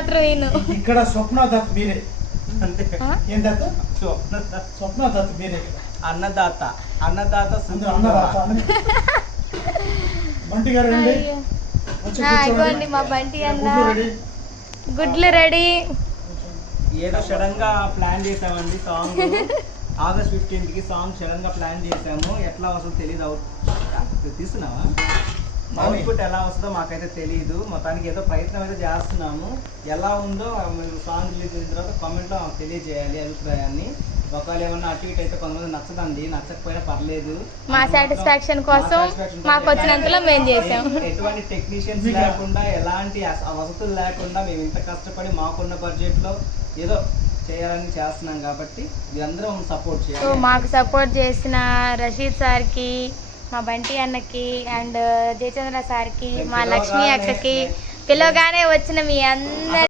మాత్రం నేను ఇక్కడ స్వప్న దత్ మీరే అంతే ఏం దత్ స్వప్న స్వప్న దత్ మీరే అన్నదాత అన్నదాత అన్నదాత బంటి గారు రండి ఇవ్వండి మా బంటి అన్న గుడ్లు రెడీ. ఏదో సడన్ గా ప్లాన్ చేసామండి సాంగ్. ఆగస్ట్ 15కి సాంగ్ సడన్ గా ప్లాన్ చేసాము. ఎట్లా వస్తుందో తెలియదు. తీస్తున్నావా అవుట్పుట్ ఎలా వస్తుందో మాకైతే తెలియదు. మొత్తానికి ఏదో ప్రయత్నం అయితే చేస్తున్నాము. ఎలా ఉందో మీరు సాంగ్ రిలీజ్ అయిన తర్వాత కామెంట్లో మాకు తెలియజేయాలి అభిప్రాయాన్ని. ఒకవేళ ఏమన్నా అటు ఇటు అయితే కొంతమంది నచ్చదండి, నచ్చకపోయినా పర్లేదు. మా సాటిస్ఫాక్షన్ కోసం మాకు వచ్చినంతలో మేము చేసాం. ఎటువంటి టెక్నీషియన్స్ లేకుండా ఎలాంటి వసతులు లేకుండా మేము ఇంత కష్టపడి మాకున్న బడ్జెట్లో ఏదో చేయాలని చేస్తున్నాం కాబట్టి మీరందరం సపోర్ట్ చేయాలి. మాకు సపోర్ట్ చేసిన రషీద్ సార్కి, మా బంటి అన్నకి అండ్ జయచంద్ర సార్కి, మా లక్ష్మి అక్కకి, పిలవగానే వచ్చిన మీ అందరి